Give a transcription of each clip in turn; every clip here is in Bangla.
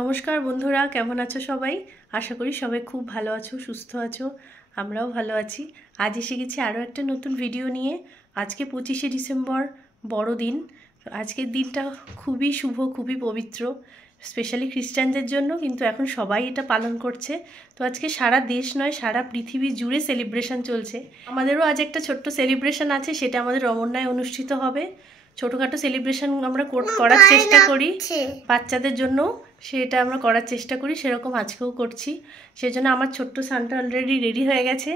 নমস্কার বন্ধুরা, কেমন আছো সবাই? আশা করি সবাই খুব ভালো আছো, সুস্থ আছো। আমরাও ভালো আছি। আজ এসে গেছি আরও একটা নতুন ভিডিও নিয়ে। আজকে 25শে ডিসেম্বর, বড়দিন। আজকের দিনটা খুবই শুভ, খুবই পবিত্র, স্পেশালি খ্রিস্টানদের জন্য, কিন্তু এখন সবাই এটা পালন করছে। তো আজকে সারা দেশ নয়, সারা পৃথিবী জুড়ে সেলিব্রেশন চলছে। আমাদেরও আজ একটা ছোট্ট সেলিব্রেশন আছে, সেটা আমাদের রমন্যায় অনুষ্ঠিত হবে। ছোটোখাটো সেলিব্রেশন আমরা করার চেষ্টা করি বাচ্চাদের জন্য, সেটা আমরা করার চেষ্টা করি, সেরকম আজকেও করছি। সেজন্য আমার ছোট্ট সানটা অলরেডি রেডি হয়ে গেছে,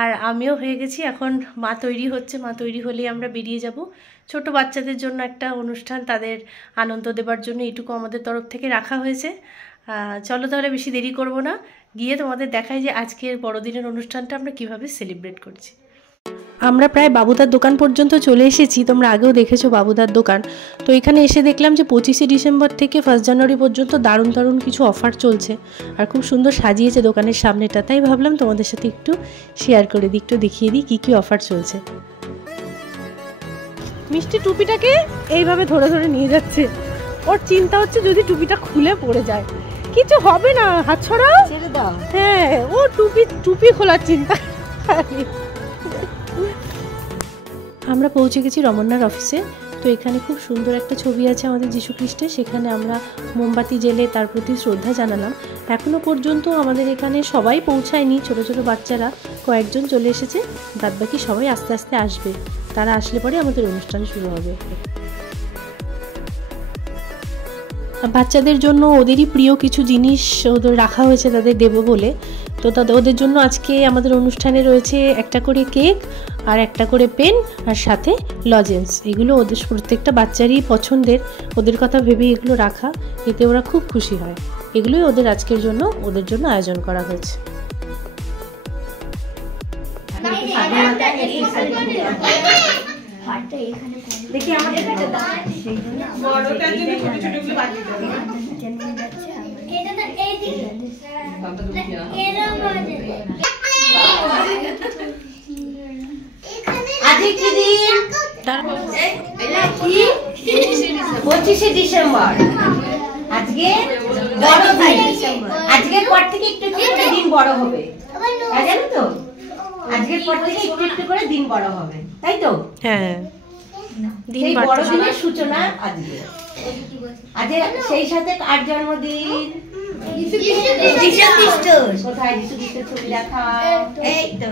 আর আমিও হয়ে গেছি। এখন মা তৈরি হচ্ছে, মা তৈরি হলেই আমরা বেরিয়ে যাব। ছোট বাচ্চাদের জন্য একটা অনুষ্ঠান, তাদের আনন্দ দেবার জন্য এটুকু আমাদের তরফ থেকে রাখা হয়েছে। চলো তাহলে বেশি দেরি করব না, গিয়ে তোমাদের দেখাই যে আজকের বড়দিনের অনুষ্ঠানটা আমরা কিভাবে সেলিব্রেট করছি। আমরা প্রায় বাবুদার দোকান পর্যন্ত চলে এসেছি। তোমরা আগেও দেখেছো বাবুদার দোকান। তো এখানে এসে দেখলাম যে 25শে ডিসেম্বর থেকে 1 জানুয়ারি পর্যন্ত দারুণ দারুণ কিছু অফার চলছে, আর খুব সুন্দর সাজিয়েছে দোকানের সামনেটা। তাই ভাবলাম তোমাদের সাথে একটু শেয়ার করে দিই, একটু দেখিয়ে দিই কী কী অফার চলছে। মিষ্টি টুপিটাকে এইভাবে ধরে ধরে নিয়ে যাচ্ছে, ওর চিন্তা হচ্ছে যদি টুপিটা খুলে পড়ে যায়। কিছু হবে না, হাত ছড়াও, ছেড়ে দাও। হ্যাঁ, ও টুপি খোলার চিন্তা। আমরা পৌঁছে গেছি রমন্যার অফিসে। তো এখানে খুব সুন্দর একটা ছবি আছে আমাদের যীশু খ্রিস্টের, সেখানে আমরা মোমবাতি জেলে তার প্রতি শ্রদ্ধা জানালাম। এখনও পর্যন্ত আমাদের এখানে সবাই পৌঁছায়নি, ছোট ছোট বাচ্চারা কয়েকজন চলে এসেছে, বাদবাকি সবাই আস্তে আস্তে আসবে। তারা আসলে পরে আমাদের অনুষ্ঠান শুরু হবে। বাচ্চাদের জন্য ওদেরই প্রিয় কিছু জিনিস ওদের রাখা হয়েছে, তাদের দেবো বলে। তো ওদের জন্য আজকে আমাদের অনুষ্ঠানে রয়েছে একটা করে কেক, আর একটা করে পেন, আর সাথে লজেন্স। এগুলো ওদের প্রত্যেকটা বাচ্চারই পছন্দের, ওদের কথা ভেবেই এগুলো রাখা, এতে ওরা খুব খুশি হয়। এগুলোই ওদের আজকের জন্য ওদের জন্য আয়োজন করা হয়েছে। দেখি আমাদের বড়টার জন্য ছোট ছোটগুলো বাদ দিতে হবে। আজকে কি দিন? 25শে ডিসেম্বর। আজকে বড়দিন। আজকের পর থেকে একটু একটু করে দিন বড় হবে, জানো তো? আজকের পর থেকে একটু একটু করে দিন বড় হবে, তাই তো? হ্যাঁ, সেই বড়দিনের সূচনা আজকে। আজকে সেই সাথে কার জন্মদিন? যীশু খ্রিস্ট। কোথায় যীশু খ্রিস্টের ছবি দেখাও? এই তো।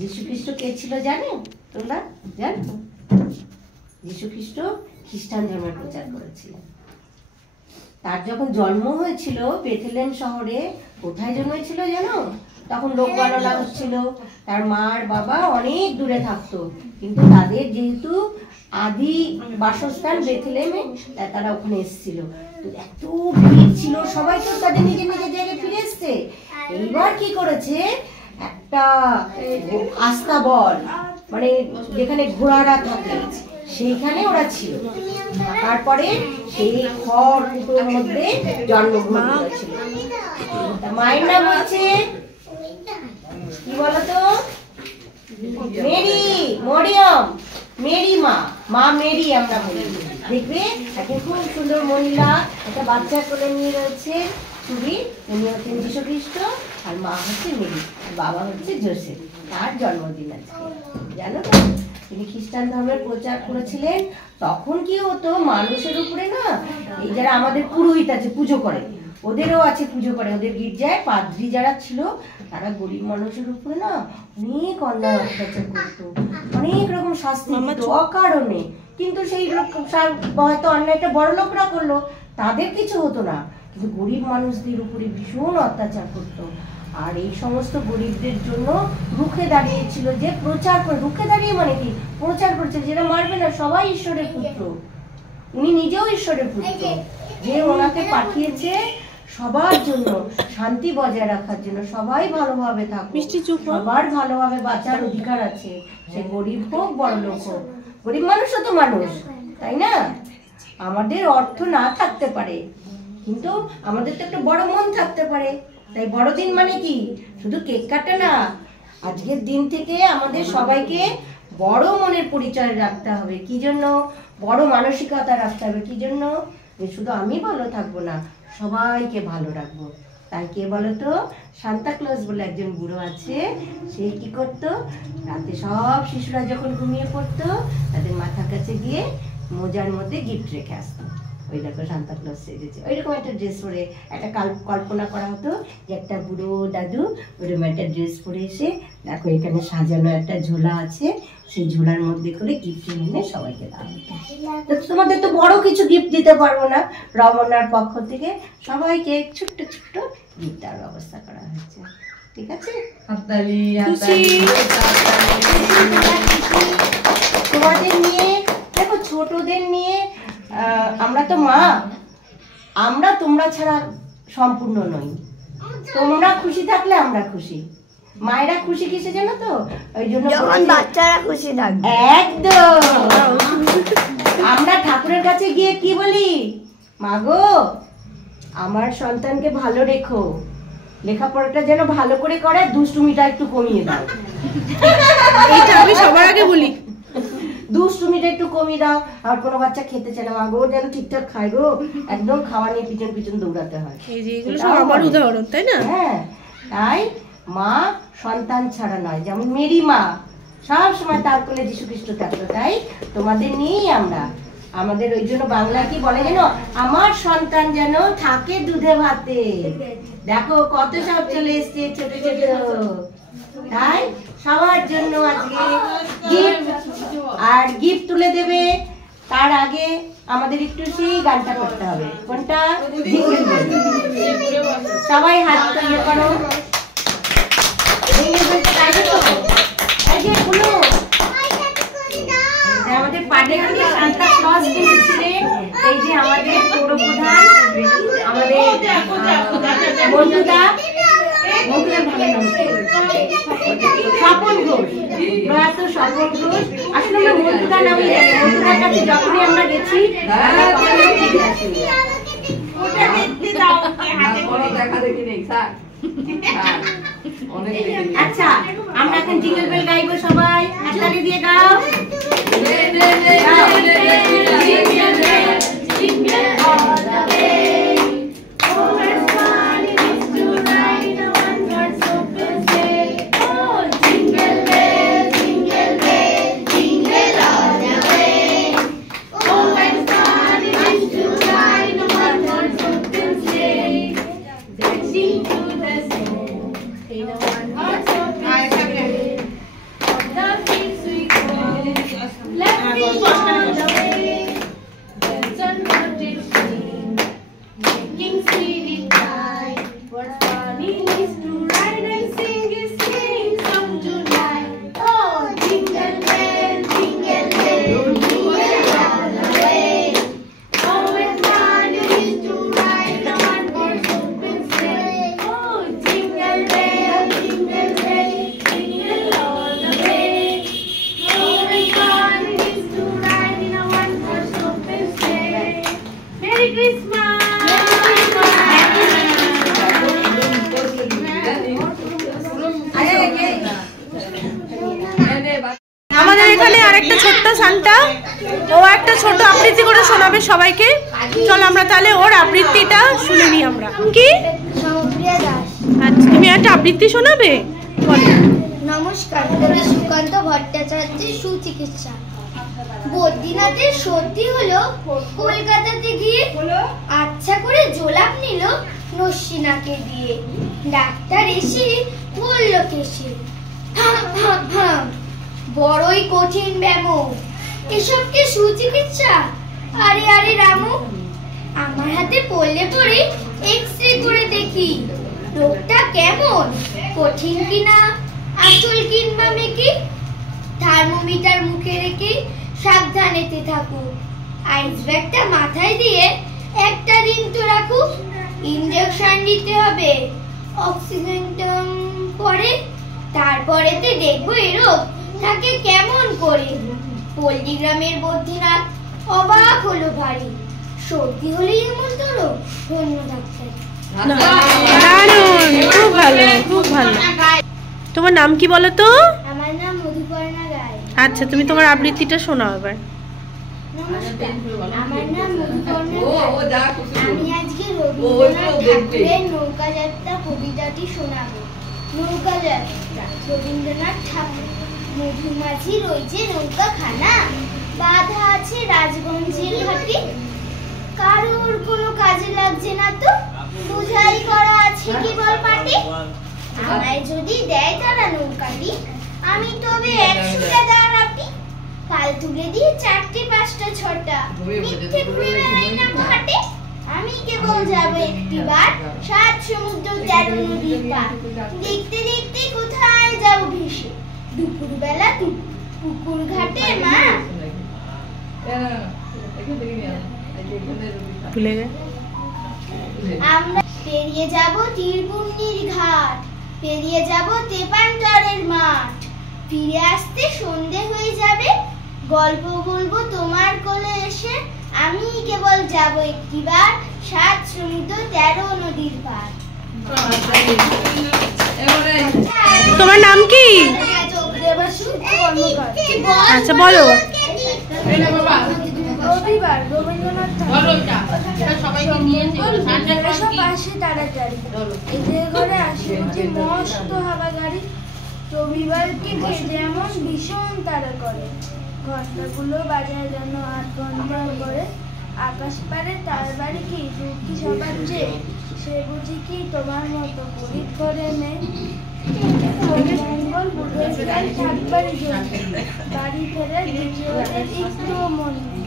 যীশু খ্রিস্ট কে ছিল জানো তোমরা? জানো? যীশু খ্রিস্ট খ্রিস্টান ধর্মের প্রচার করেছিলেন। তার যখন জন্ম হয়েছিল বেথলেহেম শহরে, কোথায় জন্মেছিল জানো? তখন লোক গণনা হচ্ছিল, তার মার বাবা অনেক দূরে থাকতো, কিন্তু তাদের যেহেতু আদি বাসস্থান বেথলেহেমে, তাই তারা ওখানে এসেছিল। তো এত ভিড় ছিল, সবাই তো তাদের নিজের নিজের জায়গায় ফিরে এসছে। এইবার কি করেছে, একটা আস্তাবল, মানে যেখানে ঘোড়ারা থাকে, সেইখানে ওরা ছিল। তারপরে সেই খড় কুটোর মধ্যে জন্মগ্রহণ করেছিল। মায়ের নাম হচ্ছে কি বলতো? মেরি, মরিয়ম, মেরি মা, মা মেরি আমরা বলি। দেখবে একটা খুব সুন্দর মহিলা একটা বাচ্চা কোলে নিয়ে রয়েছে ছবি। উনি হচ্ছেন যীশু খ্রিস্ট, আর মা হচ্ছে মেরি, বাবা হচ্ছে জোসেফ। তার জন্মদিন আজকে, জানো তো? তিনি খ্রিস্টান ধর্মের প্রচার করেছিলেন। তখন কি হতো, মানুষের উপরে না, এই যারা আমাদের পুরোহিত আছে পুজো করে, ওদেরও আছে পুজো করে, ওদের গির্জায় পাদ্রী যারা ছিল, তারা গরিব মানুষের উপরে না অনেক অন্যায় অত্যাচার করতো, অনেক রকম শাস্তি দিত অকারণে। কিন্তু সেই হয়তো অন্যায়টা বড় লোকরা করলো, তাদের কিছু হতো না, কিন্তু গরিব মানুষদের উপরে ভীষণ অত্যাচার করতো। আর এই সমস্ত গরিবদের জন্য রুখে দাঁড়িয়েছিল, যে প্রচার করে, রুখে দাঁড়িয়ে মানে কি প্রচার করছে, যেটা মারবে না, সবাই ঈশ্বরের পুত্র। উনি নিজেও ঈশ্বরের পুত্র, যে ওনাকে পাঠিয়েছে সবার জন্য শান্তি বজায় রাখার জন্য, সবাই ভালোভাবে থাকুক, সবার ভালোভাবে বাঁচার অধিকার আছে, সে গরিব হোক বড় লোক হোক। গরিব মানুষও তো মানুষ, তাই না? আমাদের অর্থ না থাকতে পারে, কিন্তু আমাদের তো একটা বড় মন থাকতে পারে। তাই বড়দিন মানে কি শুধু কেক কাটা না, আজকের দিন থেকে আমাদের সবাইকে বড় মনের পরিচয় রাখতে হবে। কি জন্য? বড় মানসিকতা রাখতে হবে। কি জন্য? যে শুধু আমি ভালো থাকবো না, সবাইকে ভালো রাখবো। তাই কে বলো তো, সান্তা ক্লজ বলে একজন বুড়ো আছে। সে কি করতো, রাতে সব শিশুরা যখন ঘুমিয়ে পড়তো তাদের মাথার কাছে গিয়ে মোজার মধ্যে গিফট রেখে আসতো। ওই দেখো সান্তা ক্লজ সেজেছে, ওইরকম একটা ড্রেস পরে একটা কল্পনা করা হতো যে একটা বুড়ো দাদু ওরকম একটা ড্রেস পরে এসে, দেখো এখানে সাজানো একটা ঝোলা আছে, সেই ঝোলার মধ্যে করে গিফট নিয়ে সবাইকে দেওয়া হতো। তো তোমাদের তো বড় কিছু গিফট দিতে পারবো না, রমনার পক্ষ থেকে সবাইকে ছোট্ট ছোট্ট গিফট দেওয়ার ব্যবস্থা করা হয়েছে। ঠিক আছে, তোমাদের নিয়ে দেখো, ছোটদের নিয়ে আমরা তো মা, আমরা তোমরা ছাড়া সম্পূর্ণ নই। তোমরা খুশি থাকলে আমরা খুশি। মায়েরা খুশি কিসে জানো তো, ওই জন্য বাচ্চারা খুশি থাকবে। একদম। আমরা ঠাকুরের কাছে গিয়ে কি বলি, মাগো আমার সন্তানকে ভালো রেখো, লেখাপড়াটা যেন ভালো করে করে, দুষ্টুমিটা একটু কমিয়ে দাও। এইটা আমি সবার আগে বলি, দুষ্টুমিটা একটু কমিয়ে দাও। আর কোনো বাচ্চা খেতে চায় না, মাগো যেন ঠিকঠাক খায় গো, একদম খাওয়া নিয়ে পিছন পিছন দৌড়াতে হয়। এই যে এগুলো সব আমার উদাহরণ, তাই না? হ্যাঁ, তাই মা সন্তান ছাড়া নয়। যেমন মেরি মা সব সময় তার কোলে যীশু খ্রিস্ট থাকতো, তাই তোমাদের নিয়েই আমরা। আমাদের ওই জন্য বাংলা কি বলে জানো, আমার সন্তান যেন থাকে দুধে ভাতে। দেখো কত সব চলে এসছে ছোট ছোট। তাই সবার জন্য আজকে গিফট, আর গিফট তুলে দেবে তার আগে আমাদের একটু সেই গানটা করতে হবে। কোনটা? Jingle bell. সবাই হাত তুলে করো। আমাদের পাড়ে সান্তা ক্লজ কিন্তু ছিলেন, এই যে আমাদের পৌরপ্রধান, আমাদের বন্ধুদা, স্বপন ঘোষ, প্রয়াত স্বপন ঘোষ। আসলে আমরা বন্ধুদা নামই জানি, বন্ধুদার কাছে যখনই আমরা গেছি আচ্ছা, আমরা এখন জিঙ্গল বেল গাইবো, সবাই হাততালি দিয়ে গাও। আমাদের এখানে আরেকটা ছোট্ট সান্টা, ও একটা ছোট আবৃত্তি করে শোনাবে সবাইকে। চল আমরা তাহলে ওর আবৃত্তিটা শুনে নিই আমরা। কি? আচ্ছা, তুমি একটা আবৃত্তি শোনাবে? নমস্কার, কবি সুকান্ত ভট্টাচার্যের সুচিকিৎসা। বদ্রীনাথের সর্দি হলো, কলকাতাতে গিয়ে আচ্ছা করে জোলাপ নিল নস্যিনাকে দিয়ে। ডাক্তার এসে বলল কেসে, বড়ই কঠিন ব্যামো, এসব কি সুচিকিৎসা? আরে আরে রামু, আমার হাতে পড়লে পরে এক্সরে করে দেখি রোগটা কেমন, কঠিন কিনা আসল কিংবা মেকি। থার্মোমিটার মুখে রেখে সাবধানেতে থাকুক, আইস ব্যাগটা মাথায় দিয়ে একটা দিন তো রাখুক। ইনজেকশন দিতে হবে, অক্সিজেন পরে, তারপরেতে দেখবো এ রোগ থাকে কেমন করে। পল্লীগ্রামের বদ্রীনাথ অবাক হলো ভারী, সর্দি হলেই এমন ধরো। ধন্য ডাক্তার। খুব ভালো, খুব ভালো। তোমার নাম কি বলো তো? আমার নাম মধুপর্ণা রায়। আচ্ছা, তুমি তোমার আবৃত্তিটা শোনাও এবার। নমস্কার, আমার নাম মধুপর্ণা। আমি আজকে রবীন্দ্রনাথ ঠাকুরের নৌকা যাত্রা কবিতাটি শোনাবো। নৌকা যাত্রা রবীন্দ্রনাথ ঠাকুর। মধুমাছি রয়েছে নৌকাখানা, বাঁধা আছে রাজগঞ্জের ঘাটে। কারোর কোনো কাজে লাগছে না তো, বোঝাই করা আছে কেবল পাটে। আমায় যদি দেয় তারা নৌকাটি, আমি তবে 100টা দাঁড়াবি। কাল তুলে দিয়ে 4টে 5টা 6টা, মিথ্যে ঘুরে বেড়াই না ঘাটে। আমি কেবল যাব একটিবার 7 সমুদ্র 13 নদীর পার। দেখতে দেখতে কোথায় যাব ভেসে, দুপুরবেলা পুকুর ঘাটে মা। আমরা পেরিয়ে যাব তীরপুর্ণির ঘাট, পেরিয়ে যাব তেপান্তরের মাঠ। ফিরে আসতে সন্ধে হয়ে যাবে, গল্প বলবো তোমার কোলে এসে। আমি কেবল যাব একটিবার 7 সমুদ্র 13 নদীর পার। তোমার নাম কি? আচ্ছা বলো। রবিবার রবীন্দ্রনাথ পাশে তাড়াতাড়ি, এদের ঘরে আসে উঠে মস্ত হাওয়া গাড়ি। রবিবারকে যেমন ভীষণ তাড়া করে, ঘন্টাগুলো বাজায় যেন 8 ঘন্টা করে। আকাশ পারে তার বাড়ি কি দূর কি সবার চেয়ে, সে বুঝি কি তোমার মতো গরিব ঘরে নেই। মঙ্গল বুধের গায়ে থাকবার জন্য বাড়ি ফেরার দিকে ওদের একটুও মন নেই।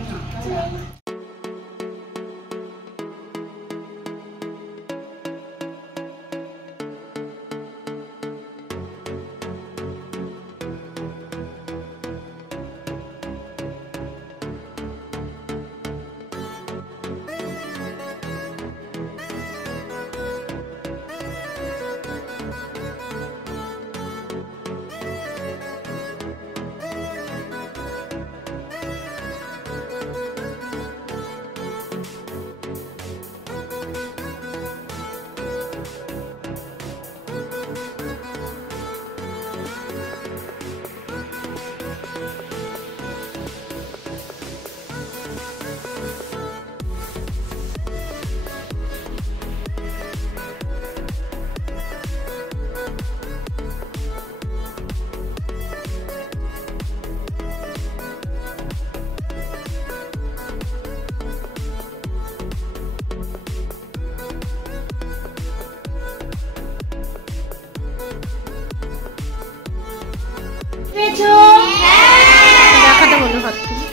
দেখাতে বলো হাত তুলে।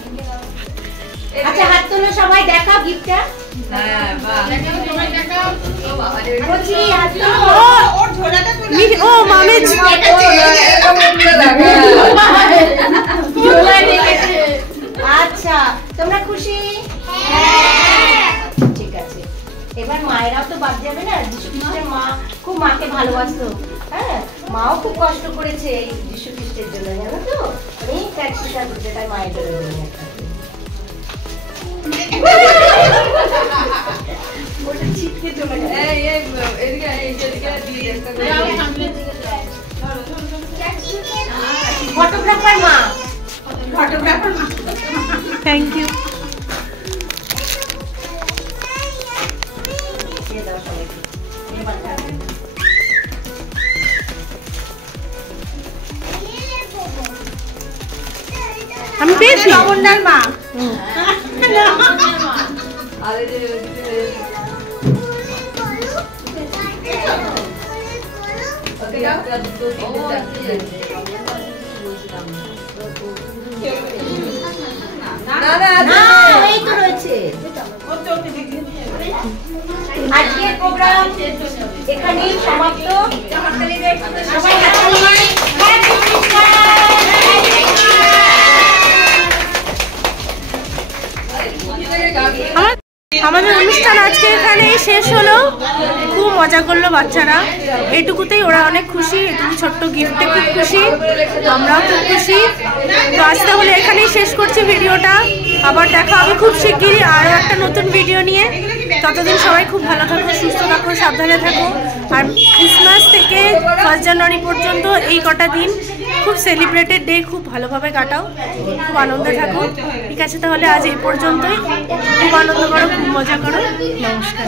আচ্ছা হাত তোলো সবাই, দেখাও গিফটটা। ও মামে আচ্ছা তোমরা খুশি? ঠিক আছে, এবার মায়েরাও তো বাদ যাবে না। যিশু খ্রিস্টের মা খুব মাকে ভালোবাসতো, হ্যাঁ মাও খুব কষ্ট করেছে এই যিশু খ্রিস্টের জন্য, জানো তো অনেক ত্যাগ স্বীকার করছে, তাই মায়ের জন্য ওটা ছিটকে চলে ফটোগ্রাফার মা, ফটোগ্রাফার মা। Thank you. আমি পেয়েছি অমরনাথ মা। এই তো রয়েছে। আজকের প্রোগ্রাম এখানেই সমাপ্ত। সবাই আমাদের অনুষ্ঠান আজকে এখানেই শেষ হলো। খুব মজা করলো বাচ্চারা, এটুকুতেই ওরা অনেক খুশি, এটুকু ছোট্ট গিফটে খুব খুশি, আমরাও খুব খুশি। তো আজ তাহলে এখানেই শেষ করছি ভিডিওটা। আবার দেখা হবে খুব শিগগিরই আরও একটা নতুন ভিডিও নিয়ে। ততদিন সবাই খুব ভালো থাকো, সুস্থ থাকো, সাবধানে থাকো। আর ক্রিসমাস থেকে 1 জানুয়ারি পর্যন্ত এই কটা দিন খুব সেলিব্রেটেড ডে, খুব ভালোভাবে কাটাও, খুব আনন্দে থাকো। ঠিক আছে, তাহলে আজ এই পর্যন্তই। খুব আনন্দ করো, খুব মজা করো। নমস্কার।